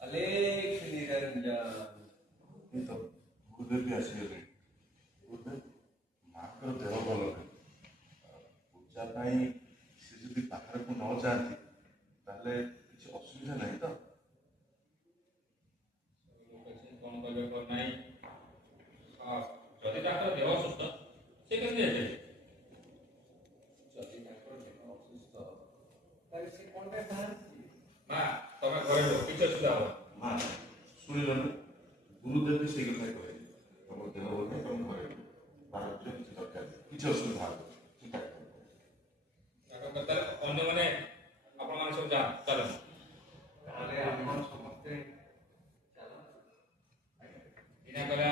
अलेख निरंजन ये तो गुरुदेव भी आसिगले गुरुदेव माँ देह भल नहीं पूजा से जब बाहर को न जाती ताले किसी असुविधा नहीं तो कौन कले को नहीं जदि ताकर देह सुस्थ से केमती हेले जदि ताकर देह असुस्थ ताले से कोन पे बाहर मां तमे घरे लो किछ सुधा हो माँ सुनी लो गुरुदेव भी से कथा कहे तुम देह भल नहीं तुम घरे बाहर जो किसी दरकार किसी असुविधा ठीक है ताकर कतल अन्य माने आपण माने सब जा चलो ताले आपण समस्त चलो इना कला